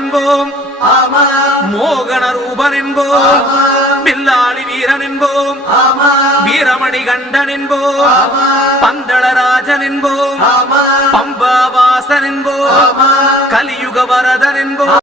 என்போம், மோகன ரூபன் என்போம், பில்லாளி வீரன் என்போம், வீரமணி கண்டன் என்போம், பந்தளராஜன் என்போம், பம்பாவாசன் என்போம், கலியுக வரதன் என்போம்.